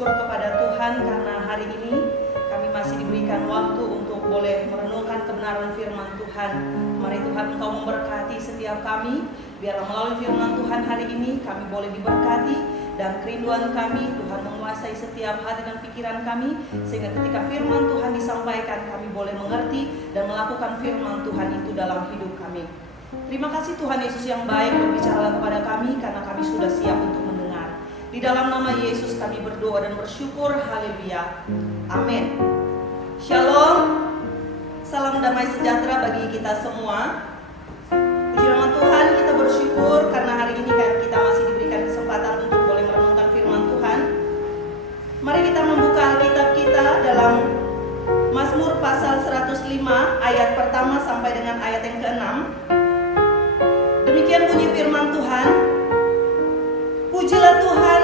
bersyukur kepada Tuhan karena hari ini kami masih diberikan waktu untuk boleh merenungkan kebenaran firman Tuhan. Mari Tuhan Engkau memberkati setiap kami. Biarlah melalui firman Tuhan hari ini kami boleh diberkati, dan kerinduan kami Tuhan menguasai setiap hati dan pikiran kami, sehingga ketika firman Tuhan disampaikan kami boleh mengerti dan melakukan firman Tuhan itu dalam hidup kami. Terima kasih Tuhan Yesus yang baik, berbicara kepada kami karena kami sudah siap untuk mendengar. Di dalam nama Yesus kami berdoa dan bersyukur. Haleluya. Amin. Shalom. Salam damai sejahtera bagi kita semua. Puji nama Tuhan, kita bersyukur karena hari ini kita masih diberikan kesempatan untuk boleh merenungkan firman Tuhan. Mari kita membuka Alkitab kita dalam Mazmur pasal 105 ayat pertama sampai dengan ayat yang ke-6. Demikian bunyi firman Tuhan. Pujilah Tuhan,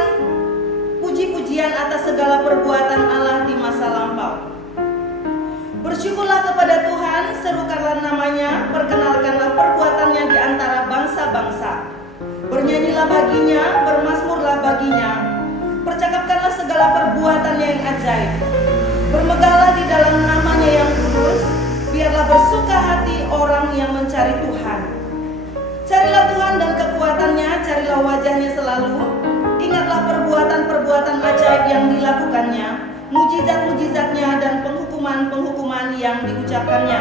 puji-pujian atas segala perbuatan Allah di masa lampau. Bersyukurlah kepada Tuhan, serukanlah namanya, perkenalkanlah perbuatannya di antara bangsa-bangsa. Bernyanyilah baginya, bermazmurlah baginya. Percakapkanlah segala perbuatannya yang ajaib. Bermegahlah di dalam namanya yang kudus. Biarlah bersuka hati orang yang mencari Tuhan. Carilah Tuhan dan kekuatannya, carilah wajahnya selalu. Ingatlah perbuatan-perbuatan ajaib yang dilakukannya, mujizat-mujizatnya dan penghukuman-penghukuman yang diucapkannya.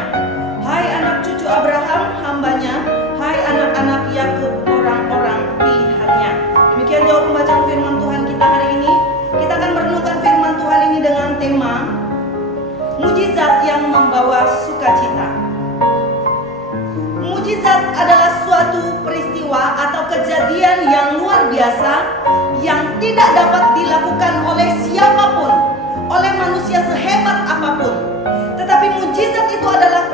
Hai anak cucu Abraham, hambanya, hai anak-anak Yakub, orang-orang pilihannya. Demikian jauh pembacaan firman Tuhan kita hari ini. Kita akan merenungkan firman Tuhan ini dengan tema mujizat yang membawa sukacita. Mujizat adalah suatu peristiwa atau kejadian yang luar biasa yang tidak dapat dilakukan oleh siapapun, oleh manusia sehebat apapun. Tetapi mujizat itu adalah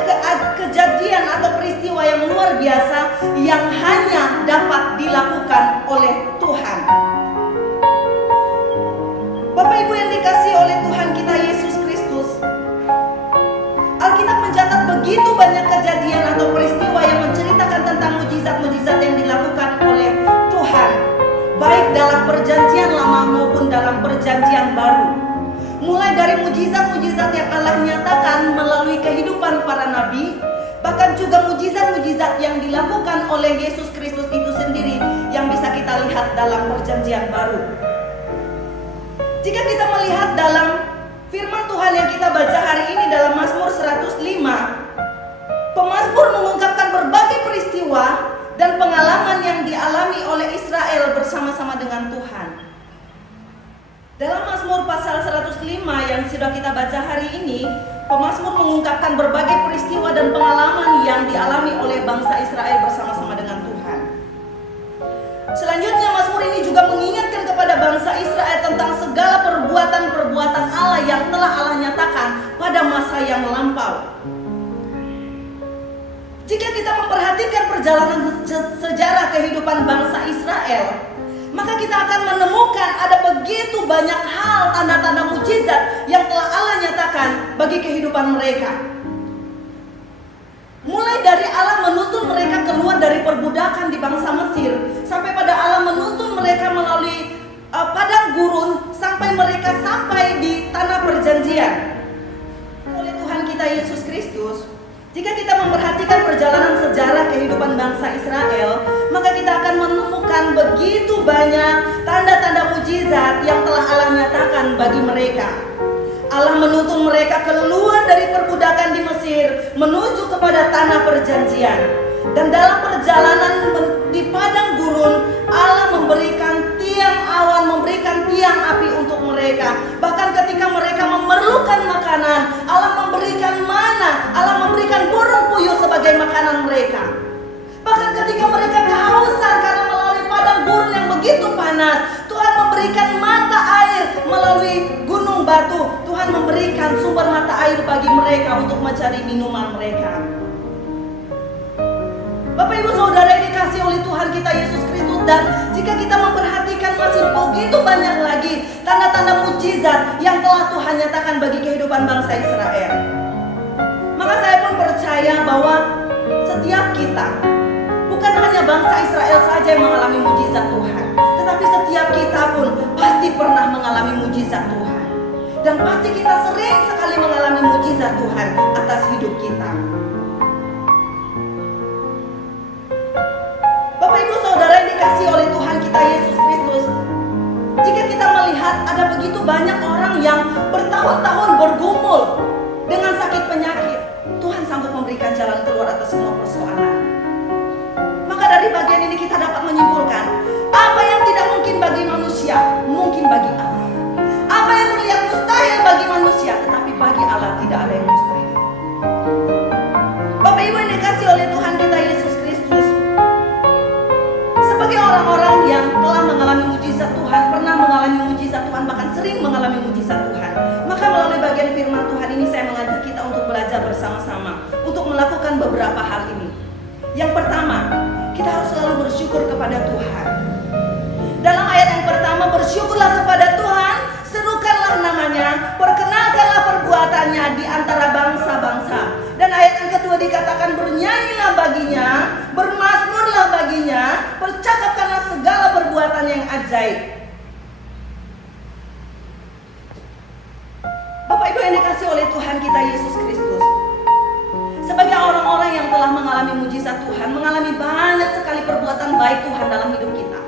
kejadian atau peristiwa yang luar biasa yang hanya dapat dilakukan oleh Tuhan. Bapak Ibu yang dikasihi oleh Tuhan kita Yesus Kristus, Alkitab mencatat begitu banyak kejadian atau peristiwa yang menceritakan tentang mujizat-mujizat yang dilakukan oleh Tuhan, baik dalam perjanjian lama maupun dalam perjanjian baru. Mulai dari mujizat-mujizat yang Allah nyatakan melalui kehidupan para nabi, bahkan juga mujizat-mujizat yang dilakukan oleh Yesus Kristus itu sendiri yang bisa kita lihat dalam perjanjian baru. Jika kita melihat dalam firman Tuhan yang kita baca hari ini dalam Mazmur 105, pemazmur mengungkapkan berbagai peristiwa dan pengalaman yang dialami oleh Israel bersama-sama dengan Tuhan. Dalam Mazmur pasal 105 yang sudah kita baca hari ini, pemazmur mengungkapkan berbagai peristiwa dan pengalaman yang dialami oleh bangsa Israel bersama-sama dengan Tuhan. Selanjutnya Mazmur ini juga mengingatkan kepada bangsa Israel tentang segala perbuatan-perbuatan Allah yang telah Allah nyatakan pada masa yang lampau. Jika kita memperhatikan perjalanan sejarah kehidupan bangsa Israel, maka kita akan menemukan ada begitu banyak hal tanda-tanda mujizat yang telah Allah nyatakan bagi kehidupan mereka. Mulai dari Allah menuntun mereka keluar dari perbudakan di bangsa Mesir, sampai pada Allah menuntun mereka melalui padang gurun sampai mereka sampai di tanah perjanjian oleh Tuhan kita Yesus Kristus. Jika kita memperhatikan perjalanan sejarah kehidupan bangsa Israel, maka kita akan menemukan begitu banyak tanda-tanda mujizat yang telah Allah nyatakan bagi mereka. Allah menuntun mereka keluar dari perbudakan di Mesir menuju kepada tanah perjanjian. Dan dalam perjalanan di padang gurun, Allah memberikan tiang awan, memberikan tiang api untuk mereka. Bahkan ketika mereka memerlukan makanan, Allah memberikan mana, Allah memberikan burung puyuh sebagai makanan mereka. Bahkan ketika mereka kehausan karena melalui padang gurun yang begitu panas, Tuhan memberikan mata air melalui gunung batu. Tuhan memberikan sumber mata air bagi mereka untuk mencari minuman mereka. Bapak Ibu Saudara yang dikasihi oleh Tuhan kita Yesus Kristus, dan jika kita memperhatikan masih begitu banyak lagi tanda-tanda mujizat yang telah Tuhan nyatakan bagi kehidupan bangsa Israel. Maka saya pun percaya bahwa setiap kita, bukan hanya bangsa Israel saja yang mengalami mujizat Tuhan, Tetapi setiap kita pun pasti pernah mengalami mujizat Tuhan. Dan pasti kita sering sekali mengalami mujizat Tuhan atas hidup kita. Bapak Ibu Saudara yang dikasihi oleh Tuhan kita Yesus Kristus, jika kita melihat ada begitu banyak orang yang bertahun-tahun bergumul dengan sakit penyakit, Tuhan sanggup memberikan jalan keluar atas semua persoalan. Maka dari bagian ini kita dapat menyimpulkan, apa yang tidak mungkin bagi manusia, mungkin bagi Allah. Apa yang terlihat mustahil bagi manusia, tetapi bagi Allah tidak ada yang mustahil. Bapak Ibu yang dikasihi oleh Tuhan kita Yesus Kristus, sebagai orang-orang yang telah mengalami mujizat Tuhan, pernah mengalami mujizat Tuhan, bahkan sering mengalami mujizat Tuhan, maka melalui bagian firman Tuhan ini saya mengajak kita untuk belajar bersama-sama untuk melakukan beberapa hal ini. Yang pertama, kita harus selalu bersyukur kepada Tuhan. Dalam ayat yang pertama, bersyukurlah kepada Tuhan, serukanlah namanya, perkenalkanlah perbuatannya di antara bangsa-bangsa. Dan ayat yang kedua dikatakan, bernyanyilah baginya, bermazmurlah baginya, percakapkanlah segala perbuatan yang ajaib. Bapak Ibu yang dikasihi oleh Tuhan kita Yesus Kristus, sebagai orang-orang yang telah mengalami mujizat Tuhan, mengalami banyak sekali perbuatan baik Tuhan dalam hidup kita,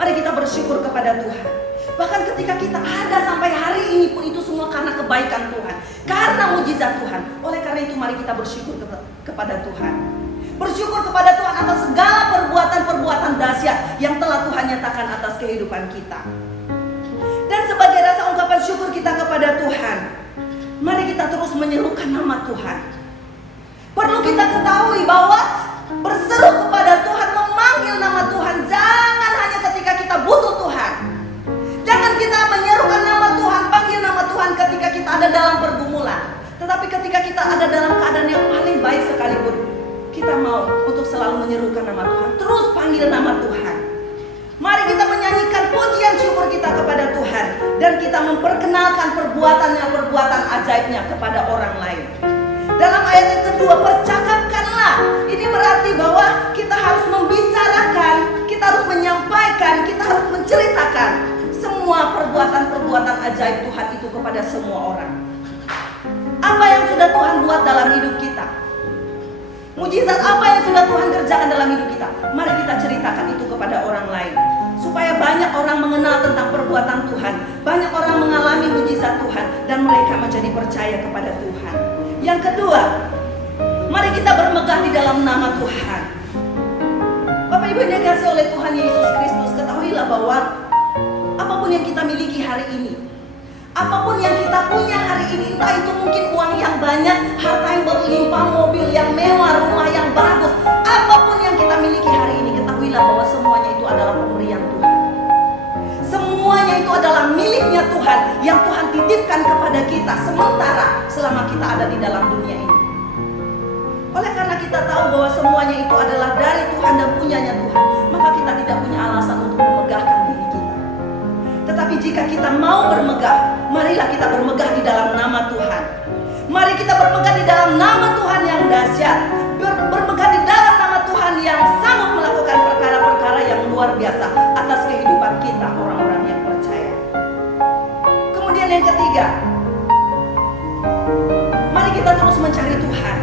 mari kita bersyukur kepada Tuhan. Bahkan ketika kita ada sampai hari ini pun itu semua karena kebaikan Tuhan, karena mujizat Tuhan. Oleh karena itu mari kita bersyukur kepada Tuhan. Bersyukur kepada Tuhan atas segala perbuatan-perbuatan dahsyat yang telah Tuhan nyatakan atas kehidupan kita. Dan sebagai rasa ungkapan syukur kita kepada Tuhan, mari kita terus menyerukan nama Tuhan. Perlu kita ketahui bahwa berseru kepada Tuhan, memanggil nama Tuhan, jangan hanya ketika kita butuh Tuhan. Jangan kita menyerukan nama Tuhan, panggil nama Tuhan ketika kita ada dalam pergumulan. Tetapi ketika kita ada dalam keadaan yang paling baik sekalipun, kita mau untuk selalu menyerukan nama Tuhan. Terus panggil nama Tuhan. Mari kita menyanyikan pujian syukur kita kepada Tuhan, dan kita memperkenalkan perbuatan ajaibnya kepada orang lain. Dalam ayat yang kedua, percakapkanlah. Ini berarti bahwa kita harus membicarakan, kita harus menyampaikan, kita harus menceritakan semua perbuatan ajaib Tuhan itu kepada semua orang. Apa yang sudah Tuhan buat dalam hidup kita, mujizat apa yang sudah Tuhan kerjakan dalam hidup kita, mari kita ceritakan itu kepada orang lain, supaya banyak orang mengenal tentang perbuatan Tuhan, banyak orang mengalami mujizat Tuhan, dan mereka menjadi percaya kepada Tuhan. Yang kedua, mari kita bermegah di dalam nama Tuhan. Bapak Ibu yang dikasihi oleh Tuhan Yesus Kristus, ketahuilah bahwa apapun yang kita miliki hari ini, apapun yang kita punya hari ini, entah itu mungkin uang yang banyak, harta yang berlimpah, mobil yang mewah, rumah yang bagus, apapun yang kita miliki hari ini, ketahuilah bahwa semuanya itu adalah pemberian Tuhan. Semuanya itu adalah miliknya Tuhan, yang Tuhan titipkan kepada kita sementara selama kita ada di dalam dunia ini. Oleh karena kita tahu bahwa semuanya itu adalah dari Tuhan dan punyanya Tuhan, maka kita tidak punya alasan untuk memegahkan diri kita. Tetapi jika kita mau bermegah, marilah kita bermegah di dalam nama Tuhan. Mari kita bermegah di dalam nama Tuhan yang dahsyat, bermegah di dalam nama Tuhan yang sanggup melakukan perkara-perkara yang luar biasa atas kehidupan kita, orang-orang yang percaya. Kemudian yang ketiga, mari kita terus mencari Tuhan.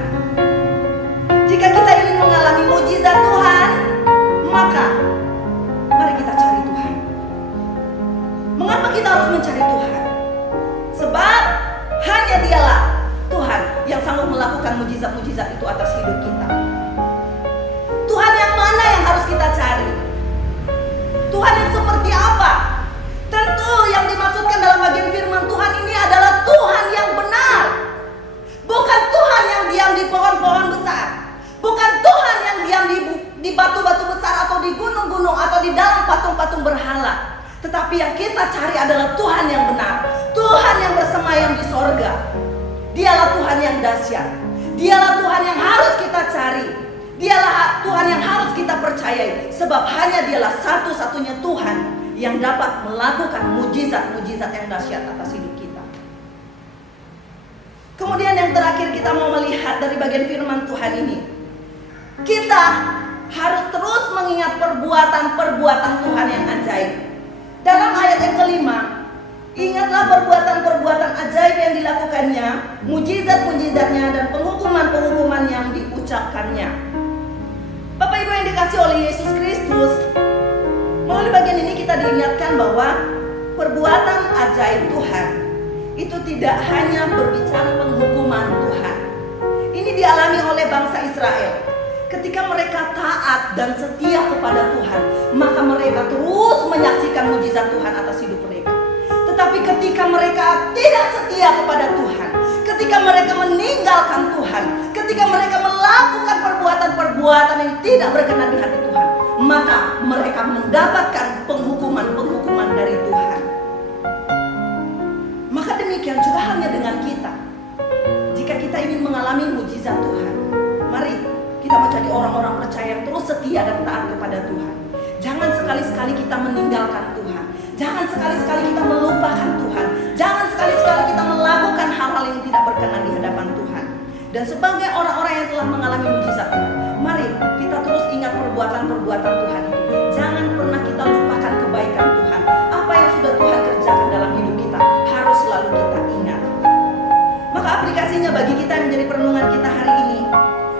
Jika kita ingin mengalami mujizat Tuhan, maka mari kita cari Tuhan. Mengapa kita harus mencari Tuhan? Sebab hanya Dialah Tuhan yang sanggup melakukan mujizat-mujizat itu atas hidup kita. Tuhan yang mana yang harus kita cari? Tuhan yang seperti apa? Tentu yang dimaksudkan dalam bagian firman Tuhan ini adalah Tuhan yang benar. Bukan Tuhan yang diam di pohon-pohon besar. Bukan Tuhan yang diam di batu-batu besar atau di gunung-gunung atau di dalam patung-patung berhala. Tetapi yang kita cari adalah Tuhan yang benar, Tuhan yang bersemayam di sorga. Dialah Tuhan yang dahsyat, Dialah Tuhan yang harus kita cari, Dialah Tuhan yang harus kita percayai. Sebab hanya Dialah satu-satunya Tuhan yang dapat melakukan mujizat-mujizat yang dahsyat atas hidup kita. Kemudian yang terakhir, kita mau melihat dari bagian firman Tuhan ini, kita harus terus mengingat perbuatan-perbuatan Tuhan yang ajaib. Dalam ayat yang kelima, ingatlah perbuatan-perbuatan ajaib yang dilakukannya, mujizat-mujizatnya, dan penghukuman-penghukuman yang diucapkannya. Bapak Ibu yang dikasihi oleh Yesus Kristus, melalui bagian ini kita diingatkan bahwa perbuatan ajaib Tuhan itu tidak hanya berbicara penghukuman Tuhan. Ini dialami oleh bangsa Israel. Ketika mereka taat dan setia kepada Tuhan, maka mereka terus menyaksikan mujizat Tuhan atas hidup mereka. Tetapi ketika mereka tidak setia kepada Tuhan, ketika mereka meninggalkan Tuhan, ketika mereka melakukan perbuatan-perbuatan yang tidak berkenan di hati Tuhan, maka mereka mendapatkan penghukuman-penghukuman dari Tuhan. Maka demikian juga halnya dengan kita. Jika kita ingin mengalami mujizat Tuhan, mari kita menjadi orang-orang percaya yang terus setia dan taat kepada Tuhan. Jangan sekali-sekali kita meninggalkan Tuhan. Jangan sekali-sekali kita melupakan Tuhan. Jangan sekali-sekali kita melakukan hal-hal yang tidak berkenan di hadapan Tuhan. Dan sebagai orang-orang yang telah mengalami mujizat Tuhan, mari kita terus ingat perbuatan-perbuatan Tuhan itu. Jangan pernah kita lupakan kebaikan Tuhan. Apa yang sudah Tuhan kerjakan dalam hidup kita harus selalu kita ingat. Maka aplikasinya bagi kita yang menjadi perenungan kita hari ini,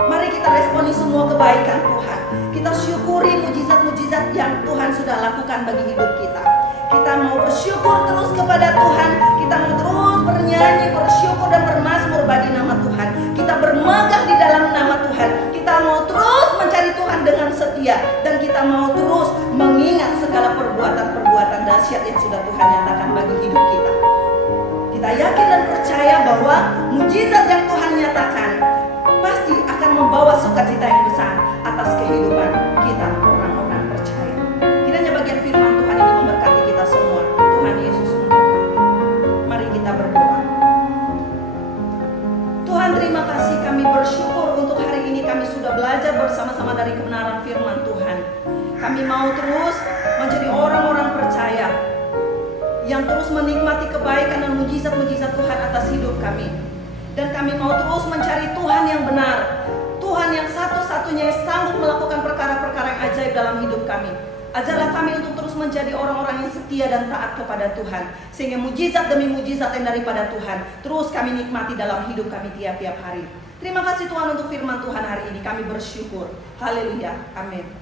mari kita responi semua kebaikan Tuhan. Kita syukuri mujizat-mujizat yang Tuhan sudah lakukan bagi hidup kita. Kita mau bersyukur terus kepada Tuhan. Kita mau terus bernyanyi, bersyukur dan bermazmur bagi nama Tuhan. Kita bermegah di dalam nama Tuhan. Kita mau terus mencari Tuhan dengan setia. Dan kita mau terus mengingat segala perbuatan-perbuatan dahsyat yang sudah Tuhan nyatakan bagi hidup kita. Kita yakin dan percaya bahwa mujizat yang Tuhan nyatakan pasti akan membawa sukacita yang besar atas kehidupan kita orang-orang percaya. Kiranya bagian firman Tuhan ini memberkati kita semua. Tuhan Yesus memberkati. Mari kita berdoa. Tuhan, terima kasih, kami bersyukur untuk hari ini kami sudah belajar bersama-sama dari kebenaran firman Tuhan. Kami mau terus menjadi orang-orang percaya yang terus menikmati kebaikan dan mujizat-mujizat Tuhan atas hidup kami. Dan kami mau terus mencari Tuhan yang benar, Tuhan yang satu-satunya yang sanggup melakukan perkara-perkara yang ajaib dalam hidup kami. Ajarlah kami untuk terus menjadi orang-orang yang setia dan taat kepada Tuhan, sehingga mujizat demi mujizat yang daripada Tuhan terus kami nikmati dalam hidup kami tiap-tiap hari. Terima kasih Tuhan untuk firman Tuhan hari ini, kami bersyukur. Haleluya, amin.